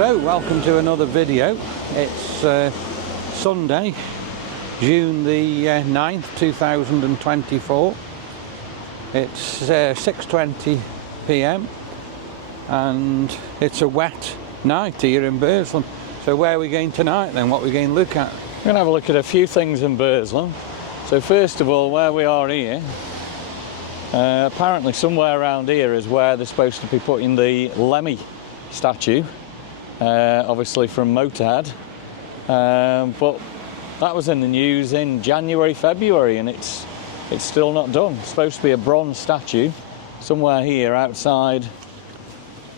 So, welcome to another video. It's Sunday, June the 9th, 2024. It's 6:20 p.m. and it's a wet night here in Burslem. So where are we going tonight then? What are we going to look at? We're going to have a look at a few things in Burslem. So first of all, where we are here, apparently somewhere around here is where they're supposed to be putting the Lemmy statue, obviously from Motorhead, but that was in the news in January, February, and it's still not done. It's supposed to be a bronze statue somewhere here outside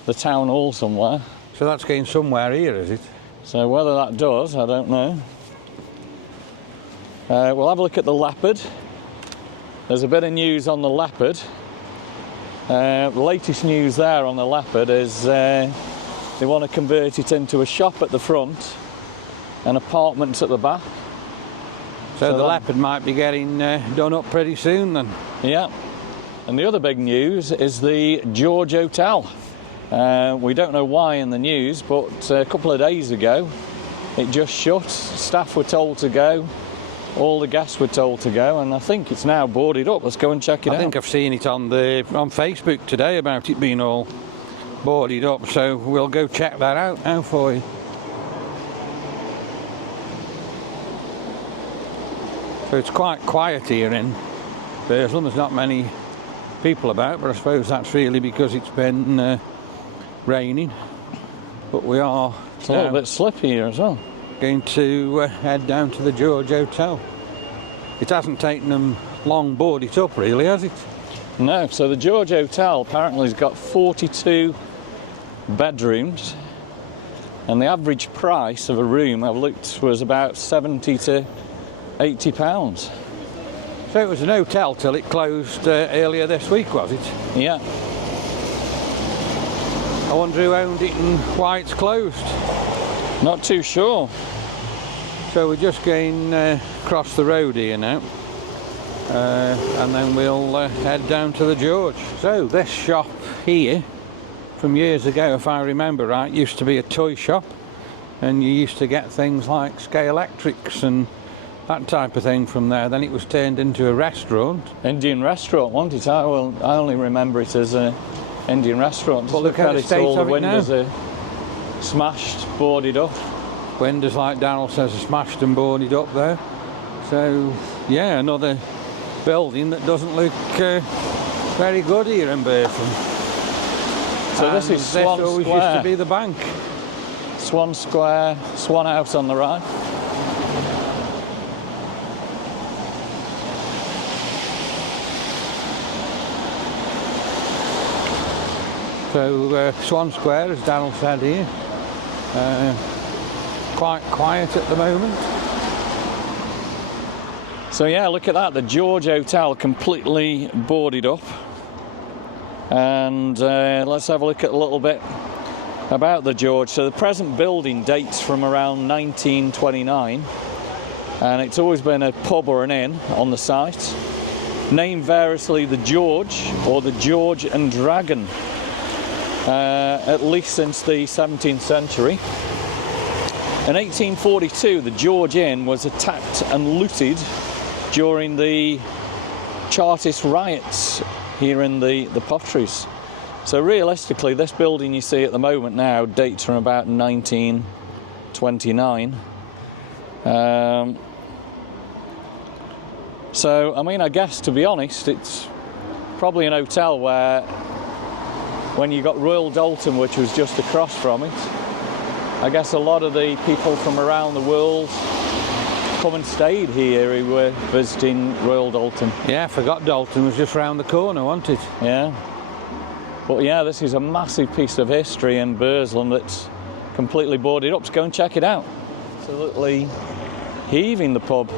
the town hall somewhere. So that's going somewhere here, is it? So whether that does, I don't know. We'll have a look at the leopard. There's a bit of news on the leopard. The latest news there on the leopard is they want to convert it into a shop at the front and apartments at the back. So the leopard might be getting done up pretty soon then. Yeah. And the other big news is the George Hotel. We don't know why in the news, but a couple of days ago it just shut. Staff were told to go. All the guests were told to go, and I think it's now boarded up. Let's go and check it out. I think I've seen it on Facebook today about it being all boarded up, so we'll go check that out now for you. So it's quite quiet here in Burslem. There's not many people about, but I suppose that's really because it's been raining. But we are it's a little bit slippy here as well. Going to head down to the George Hotel. It hasn't taken them long board it up really, has it? No, so the George Hotel apparently has got 42 bedrooms, and the average price of a room I've looked was about 70 to 80 pounds. So it was an hotel till it closed earlier this week, was it? Yeah. I wonder who owned it and why it's closed. Not too sure. So we're just going across the road here now, and then we'll head down to the George. So this shop here, from years ago, if I remember right, used to be a toy shop, and you used to get things like Scale Electrics and that type of thing from there. Then it was turned into a restaurant. Indian restaurant, wasn't it? I only remember it as an Indian restaurant. But look at the state all of the it now. windows are smashed, boarded up. Windows, like Darryl says, are smashed and boarded up there. So yeah, another building that doesn't look very good here in Burslem. So this is Swan This always Square. used to be the bank. Swan Square, Swan House on the right. So Swan Square, as Darryl said here, quite quiet at the moment. So yeah, look at that, the George Hotel completely boarded up. And let's have a look at a little bit about the George. So the present building dates from around 1929, and it's always been a pub or an inn on the site. Named variously the George or the George and Dragon, at least since the 17th century. In 1842, the George Inn was attacked and looted during the Chartist riots here in the Potteries. So realistically, this building you see at the moment now dates from about 1929. So, I mean, I guess, to be honest, it's probably an hotel where, when you got Royal Dalton, which was just across from it, I guess a lot of the people from around the world come and stayed here who were visiting Royal Dalton. Yeah, I forgot Dalton was just round the corner, wasn't it? Yeah. But yeah, this is a massive piece of history in Burslem that's completely boarded up. So go and check it out. Absolutely heaving, the pub.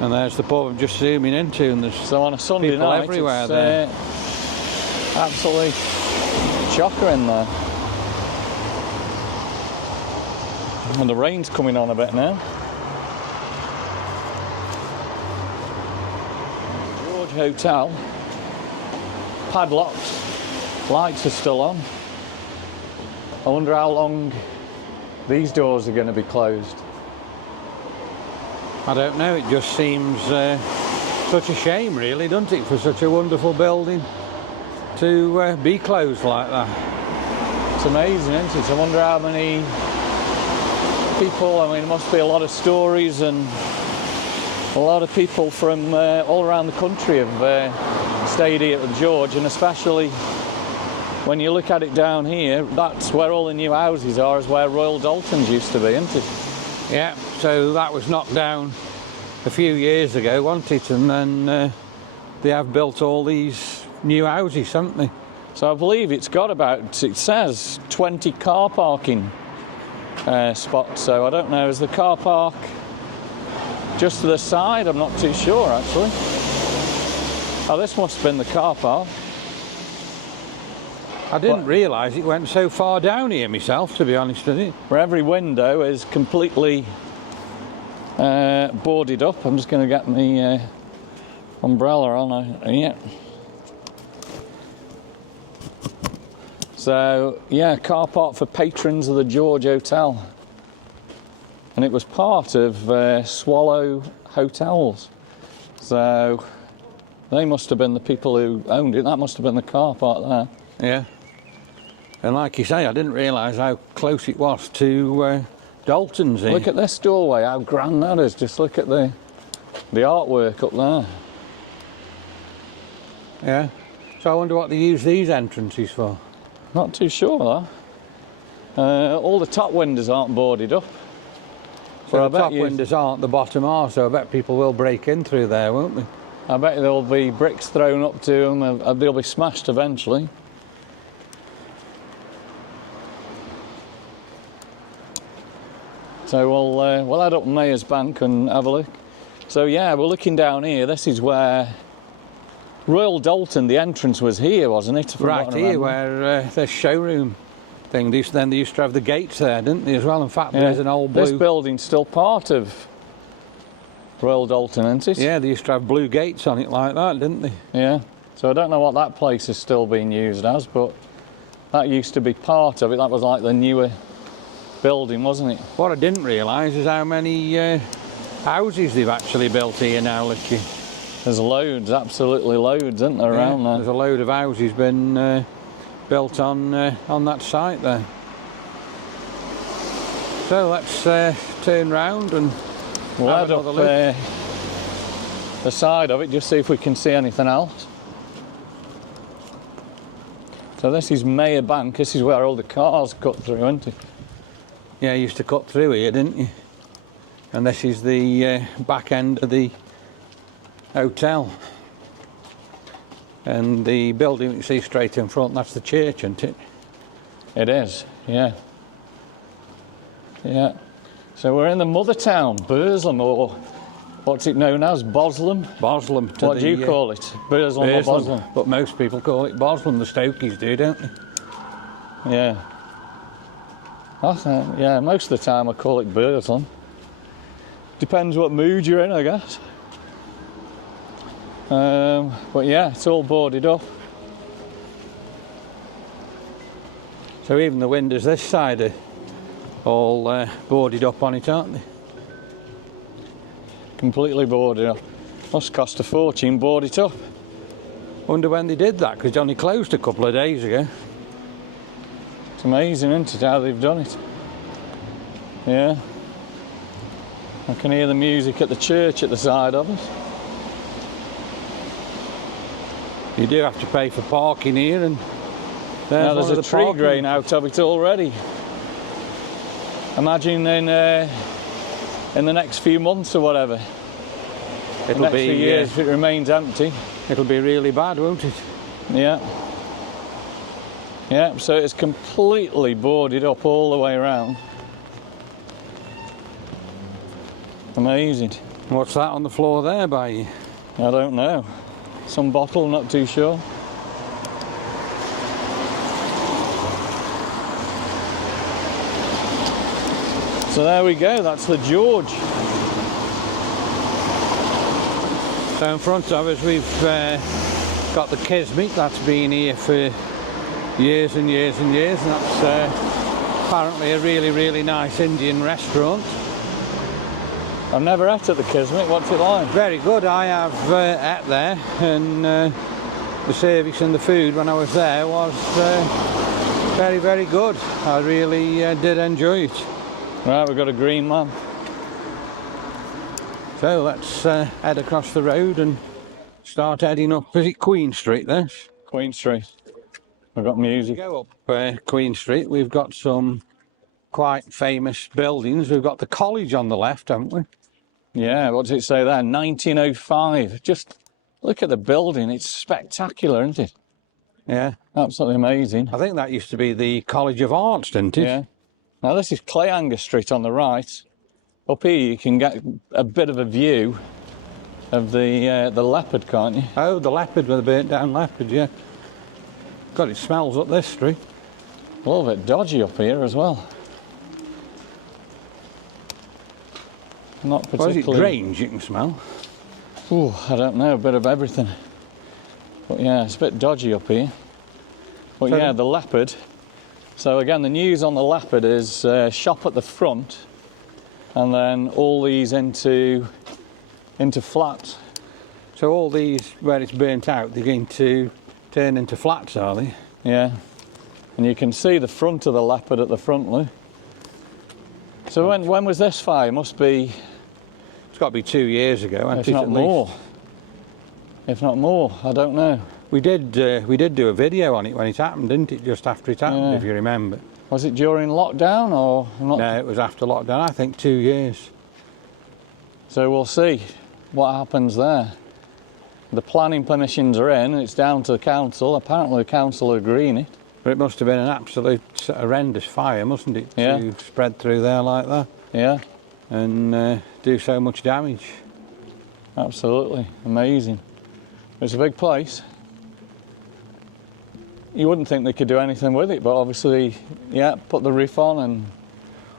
And there's the pub I'm just zooming into, and there's so on a Sunday people night, everywhere there. Absolutely chocker in there. And the rain's coming on a bit now. George Hotel, padlocked, lights are still on. I wonder how long these doors are going to be closed. I don't know, it just seems such a shame really, doesn't it, for such a wonderful building to be closed like that. It's amazing, isn't it? I wonder how many people, I mean, there must be a lot of stories, and a lot of people from all around the country have stayed here at the George, and especially when you look at it down here, that's where all the new houses are, is where Royal Dalton's used to be, isn't it? Yeah, so that was knocked down a few years ago, wasn't it? And then they have built all these new houses, haven't they? So I believe it's got about, it says 20 car parking spots, so I don't know, is the car park just to the side? I'm not too sure actually. Oh, this must have been the car park. I didn't realise it went so far down here myself, to be honest with you. Where every window is completely boarded up. I'm just going to get my umbrella on. Yeah. So, yeah, car park for patrons of the George Hotel. And it was part of Swallow Hotels. So, they must have been the people who owned it. That must have been the car park there. Yeah. And like you say, I didn't realise how close it was to Dalton's here. Look at this doorway, how grand that is. Just look at the artwork up there. Yeah. So I wonder what they use these entrances for. Not too sure though. All the top windows aren't boarded up. So the top windows aren't, the bottom are, so I bet people will break in through there, won't they? I bet there'll be bricks thrown up to them, they'll be smashed eventually. So we'll head up Mayor's Bank and have a look. So yeah, we're looking down here. This is where Royal Dalton, the entrance was here, wasn't it? Right here, where the showroom thing. They used to have the gates there, didn't they, as well? In fact, there's an old blue... This building's still part of Royal Dalton, isn't it? Yeah, they used to have blue gates on it like that, didn't they? Yeah. So I don't know what that place is still being used as, but that used to be part of it. That was like the newer building, wasn't it? What I didn't realise is how many houses they've actually built here now, Licky. There's loads, absolutely loads, isn't there, around there? There's a load of houses been built on that site there. So let's turn round and we'll have head up another look. The side of it, just see if we can see anything else. So this is Mayor Bank. This is where all the cars cut through, isn't it? Yeah, you used to cut through here, didn't you? And this is the back end of the hotel. And the building you see straight in front, that's the church, isn't it? It is, yeah. Yeah. So we're in the mother town, Burslem, or what's it known as? Boslem? Boslem. What do you call it? Burslem or Boslem? But most people call it Boslem, the Stokies do, don't they? Yeah. Yeah, most of the time I call it Burslem. Depends what mood you're in, I guess. But yeah, it's all boarded up. So even the windows this side are all boarded up on it, aren't they? Completely boarded up. Must cost a fortune, board it up. Wonder when they did that, because it only closed a couple of days ago. It's amazing, isn't it, how they've done it? Yeah. I can hear the music at the church at the side of it. You do have to pay for parking here, and there's a tree growing out of it already. Imagine in the next few months or whatever. It'll be years if it remains empty. It'll be really bad, won't it? Yeah. Yeah, so it's completely boarded up all the way around. Amazing. What's that on the floor there by you? I don't know. Some bottle, not too sure. So there we go, that's the George. So in front of us we've got the Kismet. That's been here for years and years and years, and that's apparently a really, really nice Indian restaurant. I've never ate at the Kismet. What's it like? Very good. I have ate there, and the service and the food when I was there was very, very good. I really did enjoy it. Right, we've got a green man. So let's head across the road and start heading up. Is it Queen Street there? Queen Street. We've got music. Go up Queen Street, we've got some quite famous buildings. We've got the college on the left, haven't we? Yeah, what does it say there? 1905. Just look at the building. It's spectacular, isn't it? Yeah. Absolutely amazing. I think that used to be the College of Arts, didn't it? Yeah. Now this is Clayhanger Street on the right. Up here you can get a bit of a view of the leopard, can't you? Oh, the leopard, with the burnt down leopard, yeah. God, it smells up this street. A little bit dodgy up here as well. Not particularly. Well, is it drains you can smell? Ooh, I don't know, a bit of everything. But yeah, it's a bit dodgy up here. But So yeah, the leopard. So again, the news on the leopard is shop at the front, and then all these into flats. So all these, where it's burnt out, they're going to turn into flats, are they? Yeah. And you can see the front of the leopard at the front, look. So when was this fire? Must be... It's got to be 2 years ago, hasn't If it, not at more. least? If not more, I don't know. We did do a video on it when it happened, didn't it? Just after it happened, Yeah. if you remember. Was it during lockdown or not? No, it was after lockdown. I think 2 years. So we'll see what happens there. The planning permissions are in, and it's down to the council. Apparently the council are agreeing it. But it must have been an absolute horrendous fire, mustn't it? Yeah. To spread through there like that Yeah, and do so much damage. absolutely. Amazing. It's a big place. You wouldn't think they could do anything with it, but obviously, yeah, put the roof on and...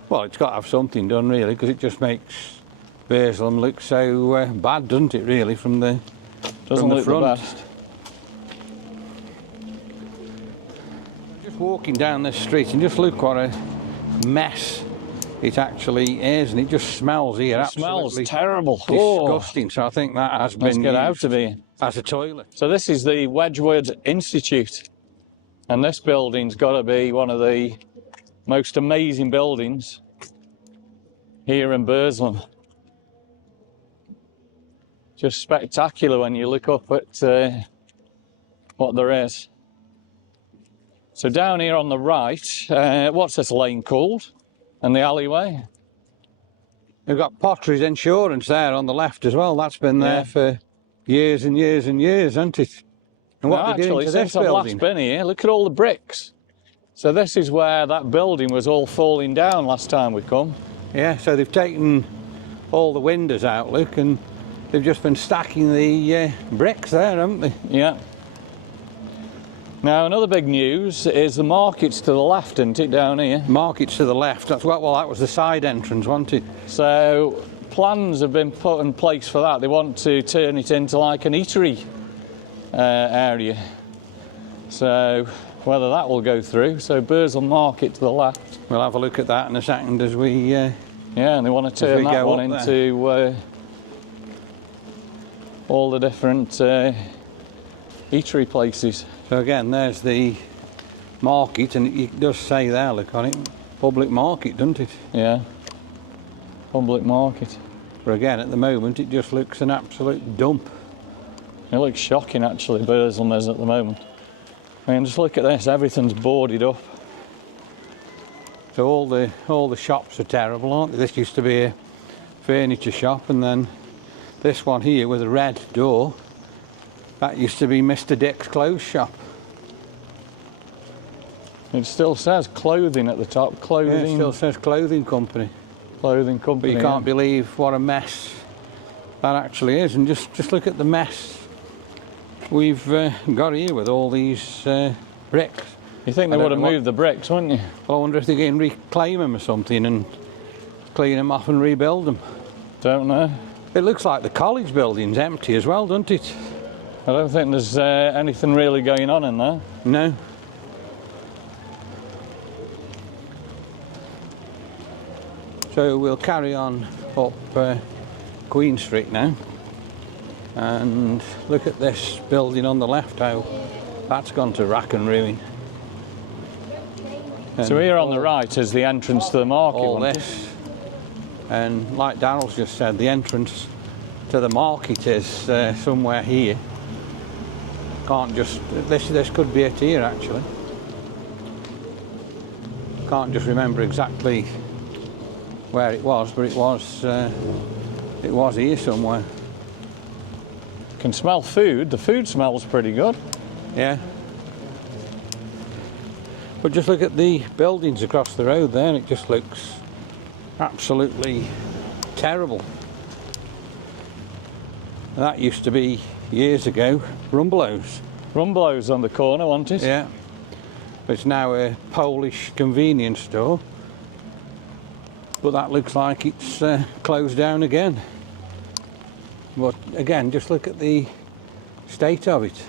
Well, it's got to have something done, really, because it just makes Burslem look so bad, doesn't it, really, from the Doesn't from look the front. the best. Just walking down this street and just look what a mess it actually is, and it just smells here. It smells absolutely terrible. disgusting. So I think that has Oh, let's been get out used of here. as a toilet. So this is the Wedgwood Institute, and this building's got to be one of the most amazing buildings here in Burslem. Just spectacular when you look up at what there is. So down here on the right, what's this lane called? And the alleyway? We've got Potteries Insurance there on the left as well. That's been there Yeah. for years and years and years, hasn't it? And what No, they're doing actually, to since this I've building? last been here, look at all the bricks. So this is where that building was all falling down last time we come. Yeah, so they've taken all the windows out, look, and they've just been stacking the bricks there, haven't they? Yeah. Now, another big news is the market's to the left, isn't it, down here? Market's to the left. That's well, that was the side entrance, wasn't it? So plans have been put in place for that. They want to turn it into like an eatery area. So whether that will go through. So Burslem Market to the left. We'll have a look at that in a second as we... Yeah, and they want to turn we that go one up into all the different eatery places. So again, there's the market, and it does say there, look on it, public market, doesn't it? Yeah, public market. But again, at the moment, it just looks an absolute dump. It looks shocking, actually, Burslem is at the moment. I mean, just look at this, everything's boarded up. So all the shops are terrible, aren't they? This used to be a furniture shop, and then this one here with a red door, that used to be Mr. Dick's clothes shop. It still says clothing at the top, Yeah, clothing, it still says clothing company. clothing But company. you can't believe what a mess that actually is. And just look at the mess we've got here with all these bricks. You think they I don't would have know what- moved the bricks, wouldn't you? I wonder if they can reclaim them or something and clean them off and rebuild them. Don't know. It looks like the college building's empty as well, doesn't it? I don't think there's anything really going on in there. No. So we'll carry on up Queen Street now, and look at this building on the left, how that's gone to rack and ruin. And so here on the right is the entrance to the market. All this, and like Daryl's just said, the entrance to the market is somewhere here. Can't just, this could be it here actually. Can't just remember exactly where it was, but it was here somewhere. Can smell food. The food smells pretty good. Yeah. But just look at the buildings across the road there, and it just looks absolutely terrible. And that used to be, years ago, Rumblow's. Rumblow's on the corner, wasn't it? Yeah. But it's now a Polish convenience store. But that looks like it's closed down again. But again, just look at the state of it.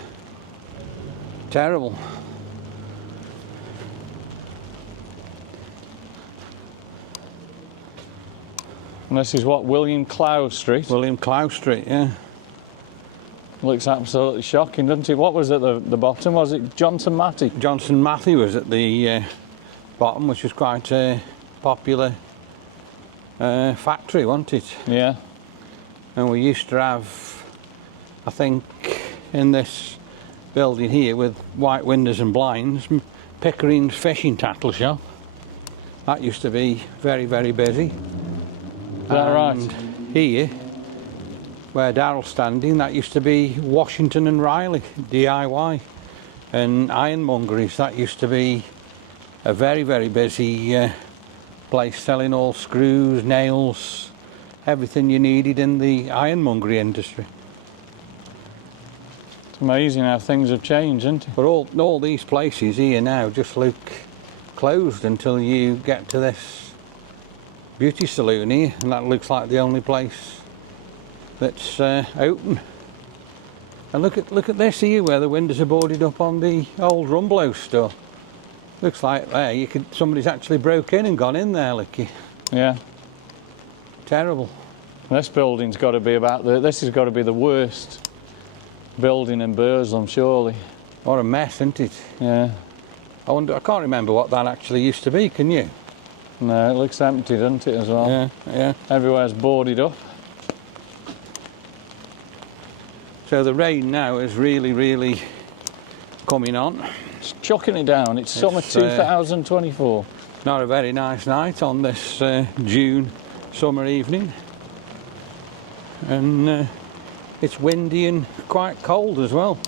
Terrible. And this is what, William Clow Street? William Clow Street, yeah. Looks absolutely shocking, doesn't it? What was at the bottom? Was it Johnson Matthey? Johnson Matthey was at the bottom, which was quite a popular factory, wasn't it? Yeah. And we used to have, I think, in this building here with white windows and blinds, Pickering's fishing tackle shop. That used to be very, very busy. Is that right? Here, where Daryl's standing, that used to be Washington and Riley, DIY. And ironmongeries, that used to be a very, very busy place selling all screws, nails, everything you needed in the ironmongery industry. It's amazing how things have changed, isn't it? But all these places here now just look closed until you get to this beauty saloon here, and that looks like the only place that's open. And look at this here, where the windows are boarded up on the old Rumblow store. Looks like there somebody's actually broke in and gone in there, looky. Yeah. Terrible. This building's got to be this has got to be the worst building in Burslem, surely. What a mess, isn't it? Yeah. I can't remember what that actually used to be, can you? No, it looks empty, doesn't it, as well? Yeah, yeah. Everywhere's boarded up. So the rain now is really, really coming on. It's chucking it down. It's summer 2024. Not a very nice night on this June summer evening. And it's windy and quite cold as well.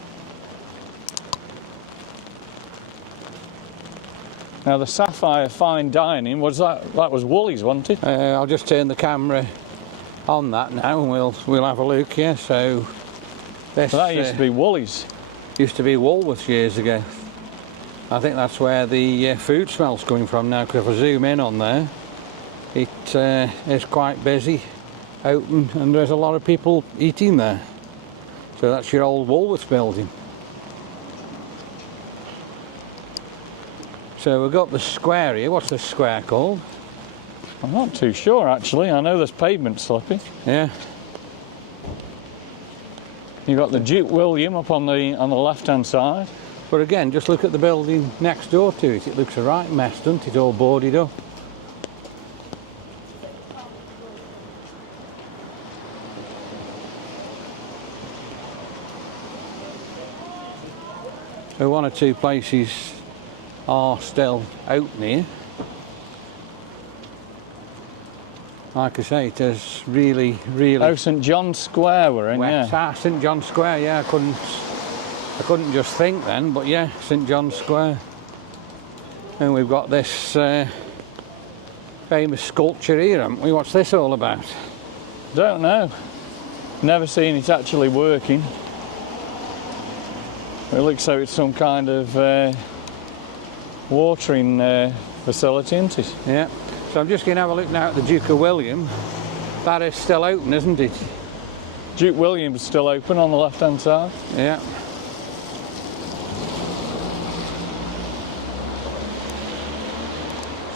Now the Sapphire Fine Dining, that was Woolies, wasn't it? I'll just turn the camera on that now and we'll have a look here. So this That used to be Woolies. Used to be Woolworths years ago. I think that's where the food smell's coming from now, because if I zoom in on there, it is quite busy, open, and there's a lot of people eating there. So that's your old Woolworths building. So we've got the square here. What's this square called? I'm not too sure, actually. I know there's pavement slippy. Yeah. You've got the Duke William up on the left-hand side. But again, just look at the building next door to it. It looks a right mess, doesn't it? All boarded up. So one or two places are still open here. Like I say, it is really, really... Oh, St John's Square we're in, wet. yeah. St John's Square, yeah, I couldn't just think then, but yeah, St John's Square. And we've got this famous sculpture here, haven't we? What's this all about? Don't know. Never seen it actually working. It looks like it's some kind of watering facility, isn't it? Yeah. So I'm just going to have a look now at the Duke of William. That is still open, isn't it? Duke William's still open on the left-hand side. Yeah.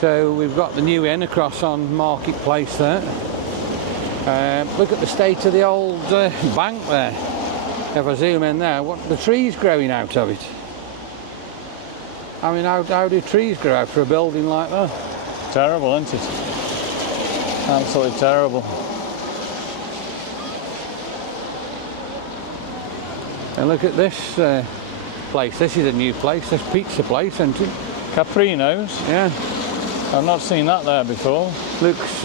So we've got the new inn across on Marketplace there. Look at the state of the old bank there. If I zoom in there, what the trees growing out of it. I mean, how do trees grow out for a building like that? Terrible, isn't it? Absolutely terrible. And look at this place. This is a new place. This pizza place, isn't it? Caprino's? Yeah. I've not seen that there before. Looks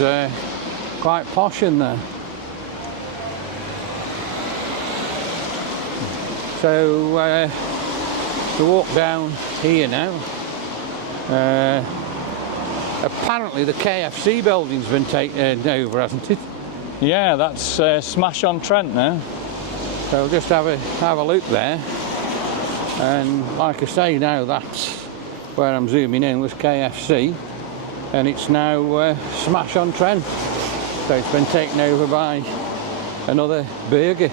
quite posh in there. So we walk down here now. Apparently the KFC building's been taken over, hasn't it? Yeah, that's Smash on Trent now. So we'll just have a look there. And like I say, now that's where I'm zooming in was KFC, and it's now Smash on Trent. So it's been taken over by another burger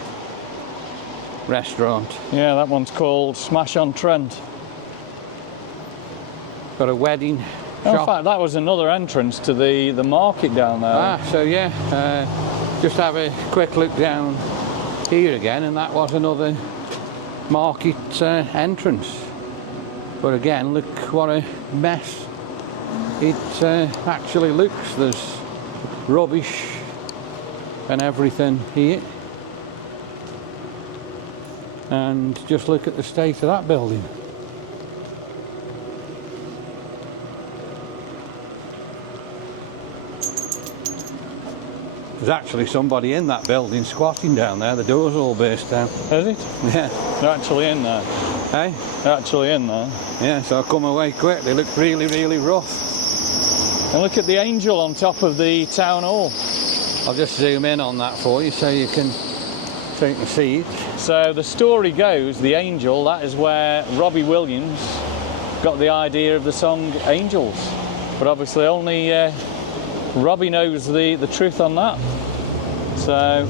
restaurant. Yeah, that one's called Smash on Trent. Got a wedding In shop. fact, that was another entrance to the market down there. So yeah, just have a quick look down here again, and that was another market entrance. But again, look what a mess it actually looks. There's rubbish and everything here. And just look at the state of that building. There's actually somebody in that building squatting down there. The door's all burst down. Is it? Yeah. They're actually in there. Hey? They're actually in there. Yeah, so I come away quick. They look really, really rough. And look at the angel on top of the town hall. I'll just zoom in on that for you so you can see it. So the story goes, the angel, that is where Robbie Williams got the idea of the song Angels. But obviously only Robbie knows the truth on that. So,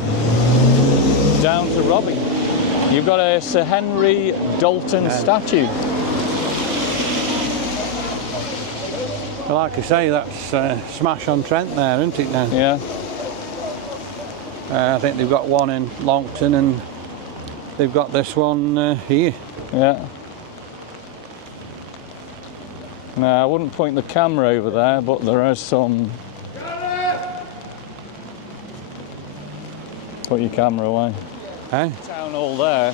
down to Robbie. You've got a Sir Henry Dalton statue. Like I say, that's Smash on Trent there, isn't it now? Yeah. I think they've got one in Longton and they've got this one here. Yeah. Now, I wouldn't point the camera over there, but there is some... Put your camera away. Hey? Town hall there,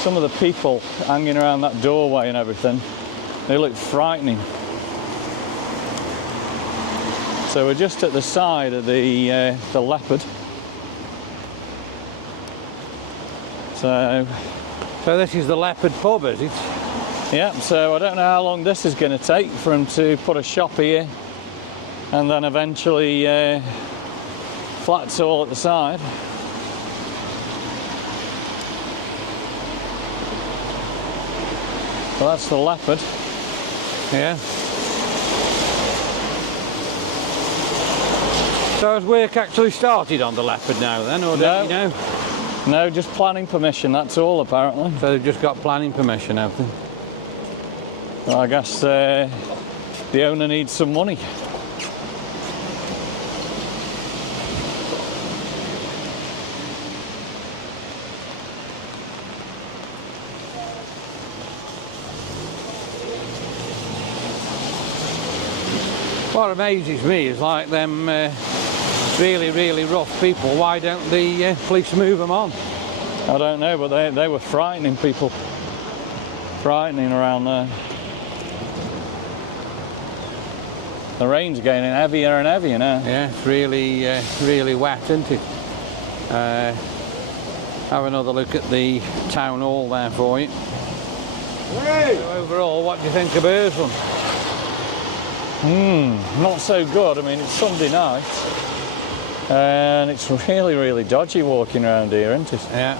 some of the people hanging around that doorway and everything, they look frightening. So we're just at the side of the Leopard. So this is the Leopard pub, is it? yeah, so I don't know how long this is going to take for him to put a shop here and then eventually flats all at the side. Well, that's the Leopard. Yeah. So has work actually started on the Leopard now then, or don't you know? No, just planning permission, that's all apparently. So they've just got planning permission, have they? Well, I guess the owner needs some money. What amazes me is like them really, really rough people. Why don't the police move them on? I don't know, but they were frightening people. Frightening around there. The rain's getting heavier and heavier now. Yeah, it's really, really wet, isn't it? Have another look at the town hall there for you. Hey. So overall, what do you think of Burslem? Not so good. I mean, it's Sunday night and it's really, really dodgy walking around here, isn't it? Yeah.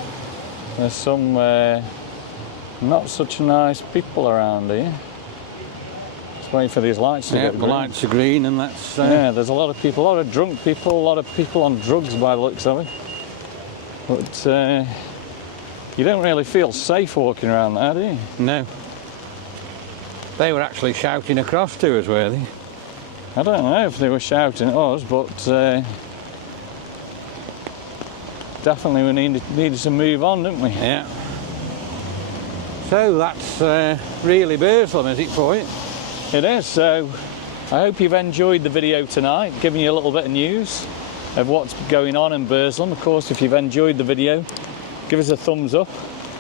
There's some not such nice people around here. Just waiting for these lights to get green. The lights are green, and that's... yeah, there's a lot of people, a lot of drunk people, a lot of people on drugs by the looks of it. But you don't really feel safe walking around there, do you? No. They were actually shouting across to us, were they? I don't know if they were shouting at us, but definitely we needed to move on, didn't we? Yeah. So that's really Burslem, is it, for you? It is. So I hope you've enjoyed the video tonight, giving you a little bit of news of what's going on in Burslem. Of course, if you've enjoyed the video, give us a thumbs up,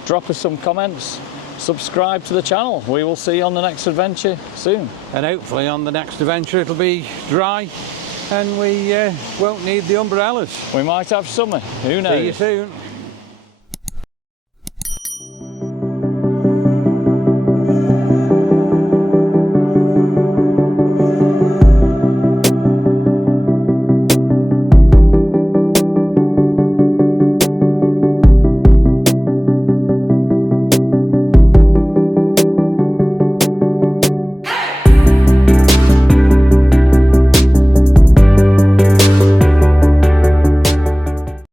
drop us some comments, subscribe to the channel. We will see you on the next adventure soon. And hopefully on the next adventure it'll be dry and we won't need the umbrellas. We might have summer, who knows? See you soon.